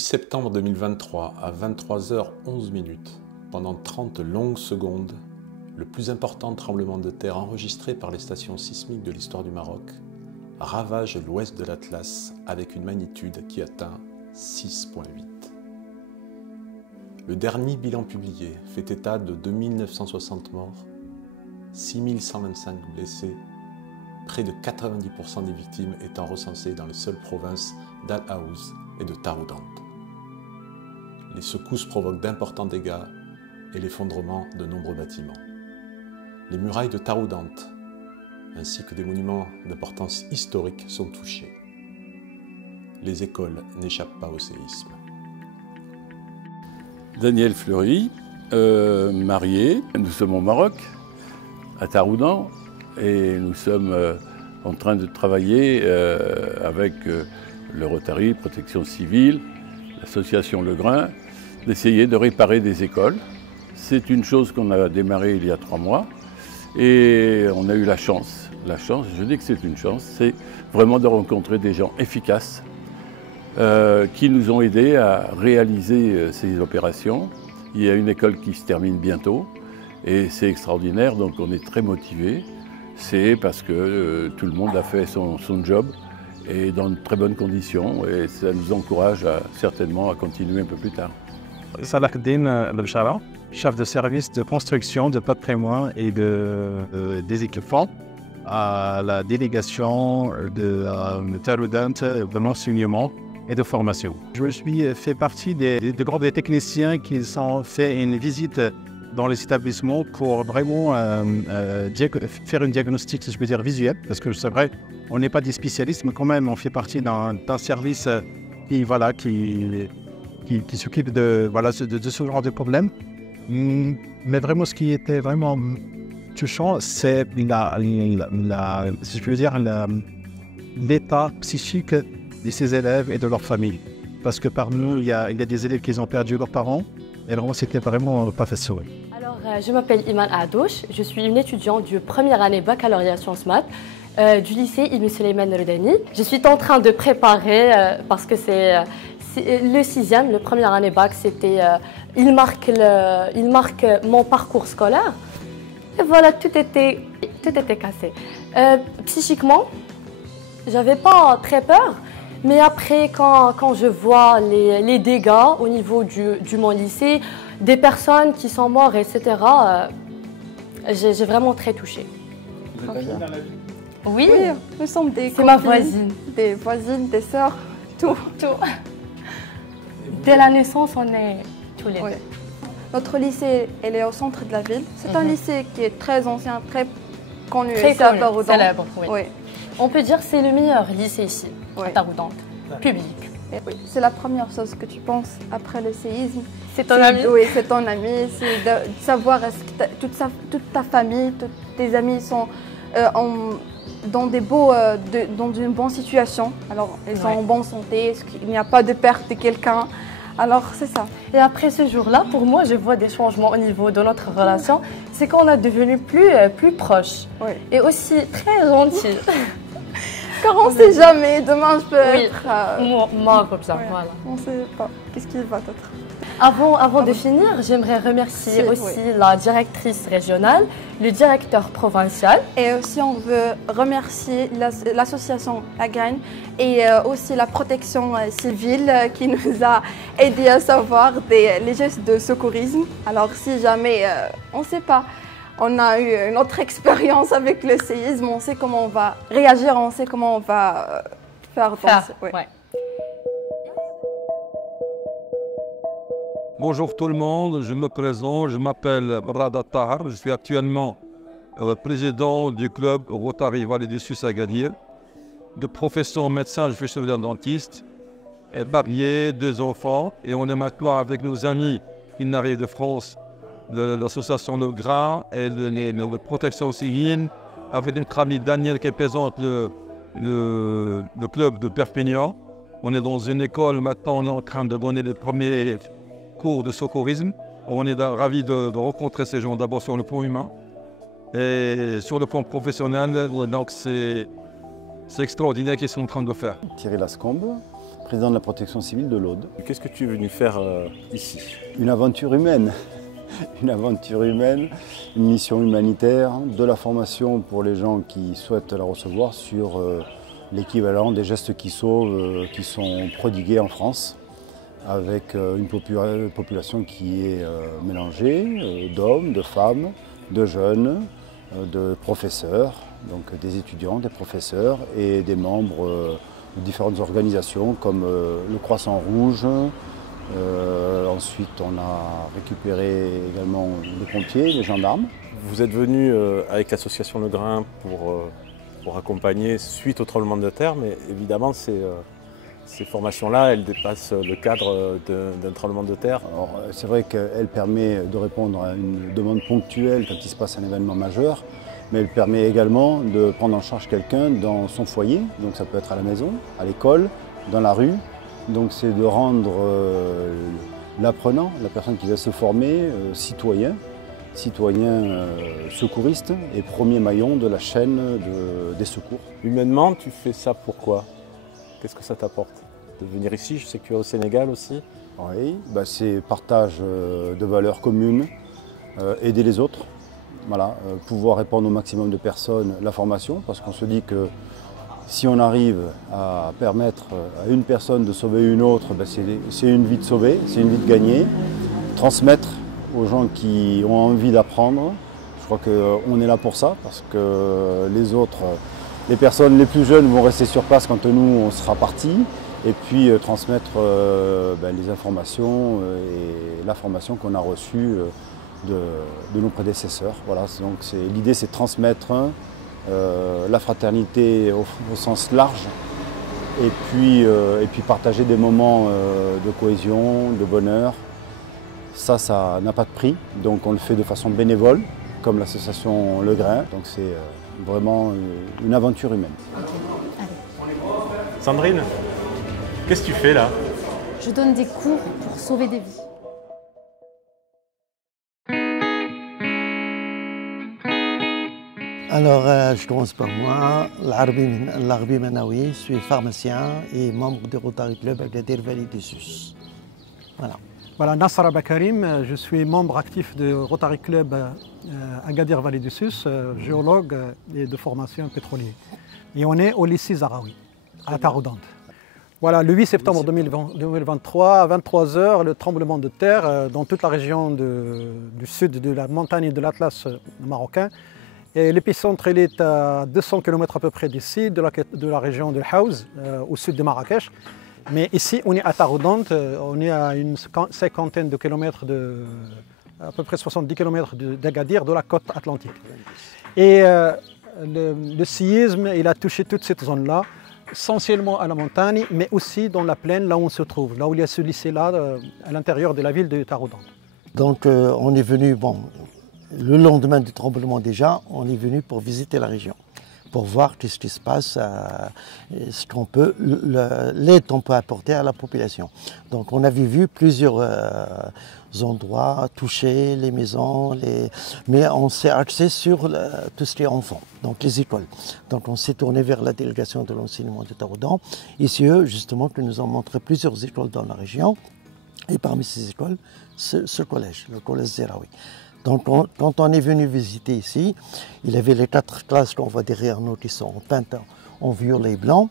septembre 2023, à 23h11, pendant 30 longues secondes, le plus important tremblement de terre enregistré par les stations sismiques de l'histoire du Maroc ravage l'ouest de l'Atlas avec une magnitude qui atteint 6,8. Le dernier bilan publié fait état de 2960 morts, 6125 blessés, près de 90% des victimes étant recensées dans les seules provinces d'Al Haouz et de Taroudant. Les secousses provoquent d'importants dégâts et l'effondrement de nombreux bâtiments. Les murailles de Taroudant, ainsi que des monuments d'importance historique, sont touchés. Les écoles n'échappent pas au séisme. Daniel Fleury, marié, nous sommes au Maroc, à Taroudant, et nous sommes en train de travailler avec le Rotary, Protection Civile, l'association Le Grain, d'essayer de réparer des écoles. C'est une chose qu'on a démarré il y a 3 mois et on a eu la chance, je dis que c'est une chance, c'est vraiment de rencontrer des gens efficaces qui nous ont aidés à réaliser ces opérations. Il y a une école qui se termine bientôt et c'est extraordinaire, donc on est très motivés. C'est parce que tout le monde a fait son job et dans de très bonnes conditions et ça nous encourage certainement à continuer un peu plus tard. Salah Eddine Belchara, chef de service de construction de patrimoine et des équipements à la délégation de Taroudant de l'enseignement et de formation. Je suis fait partie des groupes de techniciens qui ont fait une visite dans les établissements pour vraiment faire un diagnostic, si je peux dire, visuel, parce que c'est vrai, on n'est pas des spécialistes, mais quand même, on fait partie d'un service qui s'occupe de ce genre de problème. Mais vraiment, ce qui était vraiment touchant, c'est si je peux dire, l'état psychique de ces élèves et de leurs familles. Parce que parmi nous, il y a des élèves qui ont perdu leurs parents, et vraiment, c'était vraiment pas facile. Alors, je m'appelle Iman Adouche, je suis une étudiante de première année baccalauréat Sciences Maths du lycée Ibn Sulayman Redani. Je suis en train de préparer, parce que c'est le 6e, le première année bac, il marque mon parcours scolaire. Et voilà, tout était cassé. Psychiquement, j'avais pas très peur, mais après, quand je vois les dégâts au niveau de mon lycée, des personnes qui sont mortes, etc., j'ai vraiment très touchée. Vous êtes amies dans la vie? Oui, nous sommes des c'est ma voisine. Des voisines, des sœurs, tout. Dès la naissance, on est tous les deux. Notre lycée, elle est au centre de la ville. C'est un lycée qui est très ancien, très connu. Très connu, célèbre, oui. Oui. On peut dire que c'est le meilleur lycée ici, à Taroudant, public. Oui. C'est la première chose que tu penses après le séisme. C'est ton ami? Oui, c'est ton ami. C'est de savoir est-ce que toute ta famille, tous tes amis sont dans une bonne situation. Alors, ils sont en bonne santé, est-ce qu'il n'y a pas de perte de quelqu'un? Alors, c'est ça. Et après ce jour-là, pour moi, je vois des changements au niveau de notre relation. C'est qu'on est devenu plus proches et aussi très gentils. Car on ne sait jamais, demain je peux être... Moi, comme ça, voilà. On ne sait pas. Qu'est-ce qui va être? Avant de finir, j'aimerais remercier aussi la directrice régionale, le directeur provincial. Et aussi, on veut remercier l'association La Graine et aussi la protection civile qui nous a aidés à savoir les gestes de secourisme. Alors, si jamais, on ne sait pas, on a eu une autre expérience avec le séisme, on sait comment on va réagir, on sait comment on va faire. Bonjour tout le monde, je me présente, je m'appelle Brada Tahar, je suis actuellement président du club Rotary Vallée du Sus à Gadir. De profession médecin, je suis chirurgien dentiste, et marié, 2 enfants, et on est maintenant avec nos amis qui n'arrivent de France, de l'association Le Grain et de Protection Civile, avec notre ami Daniel qui présente le club de Perpignan. On est dans une école, maintenant on est en train de donner les premiers cours de secourisme. On est ravis de rencontrer ces gens d'abord sur le plan humain et sur le plan professionnel. Donc c'est extraordinaire ce qu'ils sont en train de faire. Thierry Lascombe, président de la protection civile de l'Aude. Qu'est-ce que tu es venu faire ici? Une aventure humaine. Une aventure humaine, une mission humanitaire, de la formation pour les gens qui souhaitent la recevoir sur l'équivalent des gestes qui sauvent qui sont prodigués en France, avec une population qui est mélangée d'hommes, de femmes, de jeunes, de professeurs, donc des étudiants, des professeurs et des membres de différentes organisations comme le Croissant Rouge. Ensuite, on a récupéré également les pompiers, les gendarmes. Vous êtes venu avec l'association Le Grain pour accompagner suite au tremblement de terre, mais évidemment, ces formations-là, elles dépassent le cadre d'un tremblement de terre. C'est vrai qu'elle permet de répondre à une demande ponctuelle quand il se passe un événement majeur, mais elle permet également de prendre en charge quelqu'un dans son foyer, donc ça peut être à la maison, à l'école, dans la rue. Donc c'est de rendre l'apprenant, la personne qui va se former, citoyen secouriste et premier maillon de la chaîne des secours. Humainement, tu fais ça pourquoi? Qu'est-ce que ça t'apporte de venir ici? Je sais que tu es au Sénégal aussi. Oui, c'est partage de valeurs communes, aider les autres, voilà, pouvoir répondre au maximum de personnes la formation, parce qu'on se dit que si on arrive à permettre à une personne de sauver une autre, c'est une vie de sauver, c'est une vie de gagner. Transmettre aux gens qui ont envie d'apprendre, je crois qu'on est là pour ça, parce que les personnes les plus jeunes vont rester sur place quand nous on sera partis, et puis transmettre les informations et la formation qu'on a reçue de nos prédécesseurs. Voilà, donc l'idée c'est de transmettre la fraternité au sens large et puis partager des moments de cohésion, de bonheur. Ça n'a pas de prix, donc on le fait de façon bénévole, comme l'association Le Grain. Donc c'est vraiment une aventure humaine. Okay. Sandrine, qu'est-ce que tu fais là? Je donne des cours pour sauver des vies. Alors, je commence par moi, Larbi Manaoui, je suis pharmacien et membre du Rotary Club Agadir Vallée du Sus. Voilà. Voilà, Nasser Abakarim, je suis membre actif du Rotary Club Agadir Vallée du Sus, géologue et de formation pétrolier. Et on est au lycée Zahraoui, à Taroudant. Voilà, le 8 septembre 2023, à 23 h, le tremblement de terre dans toute la région du sud de la montagne de l'Atlas marocain. Et l'épicentre est à 200 km à peu près d'ici, de la région de Haouz, au sud de Marrakech. Mais ici, on est à Taroudant, on est à une cinquantaine de kilomètres, à peu près 70 km d'Agadir, de la côte atlantique. Et le séisme, il a touché toute cette zone-là, essentiellement à la montagne, mais aussi dans la plaine, là où on se trouve, là où il y a ce lycée-là, à l'intérieur de la ville de Taroudant. Donc on est venu, le lendemain du tremblement déjà, on est venu pour visiter la région, pour voir ce qui se passe, l'aide qu'on peut apporter à la population. Donc on avait vu plusieurs endroits touchés, les maisons, mais on s'est axé sur tout ce qui est enfants, donc les écoles. Donc on s'est tourné vers la délégation de l'enseignement de Taroudant. Ici, eux, justement, qui nous ont montré plusieurs écoles dans la région. Et parmi ces écoles, ce collège, le collège Zahraoui. Donc quand on est venu visiter ici, il y avait les 4 classes qu'on voit derrière nous qui sont peintes en violet et blanc.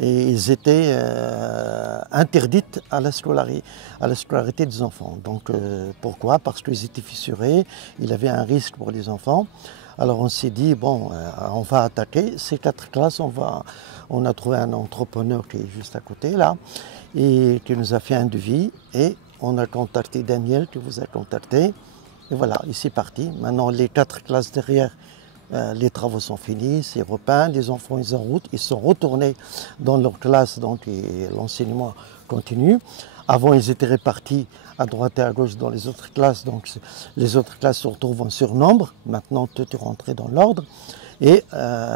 Et ils étaient interdites à la scolarité des enfants. Donc pourquoi? Parce qu'ils étaient fissurés, il y avait un risque pour les enfants. Alors on s'est dit, bon, on va attaquer ces 4 classes, on a trouvé un entrepreneur qui est juste à côté là, et qui nous a fait un devis, et on a contacté Daniel qui vous a contacté. Et voilà, et c'est parti. Maintenant, les 4 classes derrière, les travaux sont finis, c'est repeint, les enfants ils en route, ils sont retournés dans leur classe, donc l'enseignement continue. Avant, ils étaient répartis à droite et à gauche dans les autres classes, donc les autres classes se retrouvent en surnombre. Maintenant, tout est rentré dans l'ordre. Et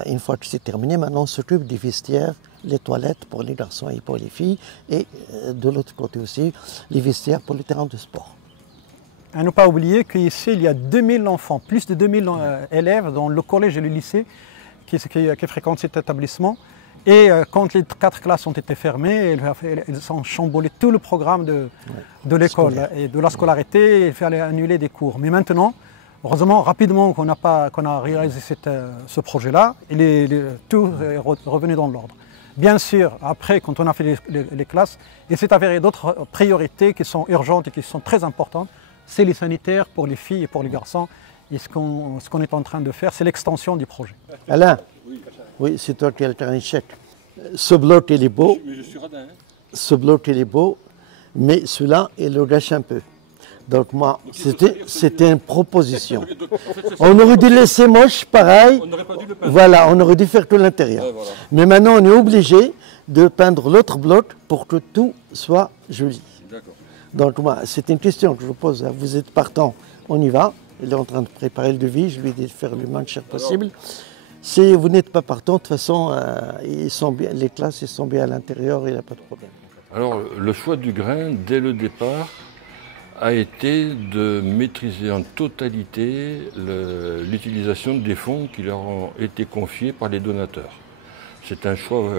une fois que c'est terminé, maintenant on s'occupe des vestiaires, les toilettes pour les garçons et pour les filles, et de l'autre côté aussi, les vestiaires pour les terrains de sport. À ne pas oublier qu'ici, il y a 2000 enfants, plus de 2000 élèves dans le collège et le lycée qui fréquentent cet établissement. Et quand les 4 classes ont été fermées, ils ont chamboulé tout le programme de l'école et de la scolarité. Il fallait annuler des cours. Mais maintenant, heureusement, rapidement qu'on a réalisé ce projet-là, tout est revenu dans l'ordre. Bien sûr, après, quand on a fait les classes, il s'est avéré d'autres priorités qui sont urgentes et qui sont très importantes. C'est les sanitaires pour les filles et pour les garçons. Et ce qu'on est en train de faire, c'est l'extension du projet. Alain, oui, c'est toi qui as le carnet de chèques. Ce bloc, il est beau. Mais je suis radin. Ce bloc, il est beau, mais celui-là, il le gâche un peu. Donc moi, c'était une proposition. On aurait dû laisser moche, pareil. On n'aurait pas dû le peindre. Voilà, on aurait dû faire tout l'intérieur. Ouais, voilà. Mais maintenant, on est obligé de peindre l'autre bloc pour que tout soit joli. D'accord. Donc moi, c'est une question que je vous pose. Vous êtes partant, on y va. Il est en train de préparer le devis, je lui ai dit de faire le moins cher possible. Si vous n'êtes pas partant, de toute façon, les classes ils sont bien à l'intérieur, il n'y a pas de problème. Alors, le choix du grain, dès le départ, a été de maîtriser en totalité l'utilisation des fonds qui leur ont été confiés par les donateurs. C'est un choix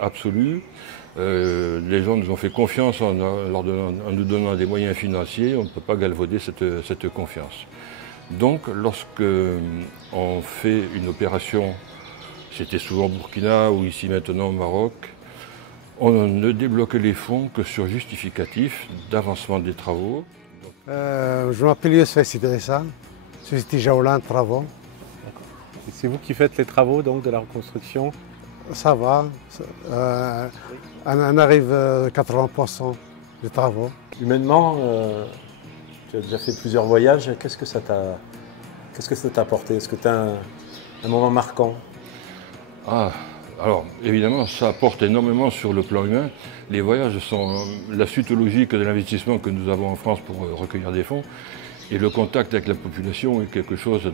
absolu. Les gens nous ont fait confiance en nous donnant des moyens financiers. On ne peut pas galvauder cette confiance. Donc, lorsque on fait une opération, c'était souvent au Burkina ou ici maintenant au Maroc, on ne débloque les fonds que sur justificatif d'avancement des travaux. Je m'appelle Youssef Sidrissa, Société Jaolan Travaux. C'est vous qui faites les travaux donc, de la reconstruction? Ça va, on arrive à 80% des travaux. Humainement, tu as déjà fait plusieurs voyages. Qu'est-ce que ça t'a apporté? Est-ce que tu as un moment marquant? Alors, évidemment, ça apporte énormément sur le plan humain. Les voyages sont la suite logique de l'investissement que nous avons en France pour recueillir des fonds. Et le contact avec la population est quelque chose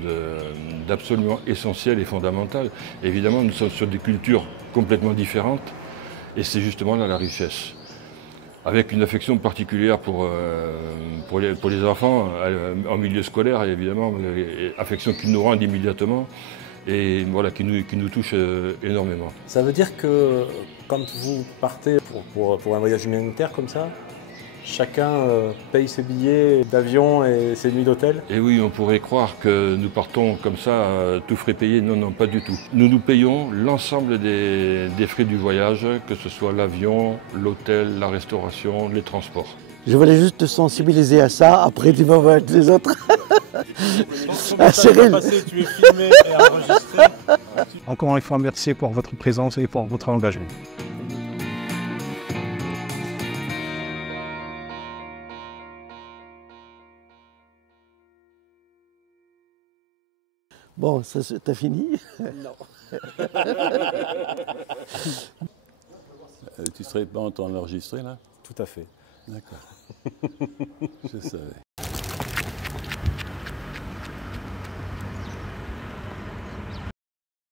d'absolument essentiel et fondamental. Évidemment, nous sommes sur des cultures complètement différentes et c'est justement là la richesse. Avec une affection particulière pour les enfants en milieu scolaire, évidemment, affection qui nous rendent immédiatement et voilà, qui nous touche énormément. Ça veut dire que quand vous partez pour un voyage humanitaire comme ça, chacun paye ses billets d'avion et ses nuits d'hôtel? Et oui, on pourrait croire que nous partons comme ça, tout frais payé. Non, non, pas du tout. Nous payons l'ensemble des frais du voyage, que ce soit l'avion, l'hôtel, la restauration, les transports. Je voulais juste te sensibiliser à ça, après tu vas voir les autres. Cyril. Tu es filmé et enregistré. Encore une fois, merci pour votre présence et pour votre engagement. Bon, ça, t'as fini? Non. Tu serais pas en train d'enregistrer là? Tout à fait. D'accord. Je savais.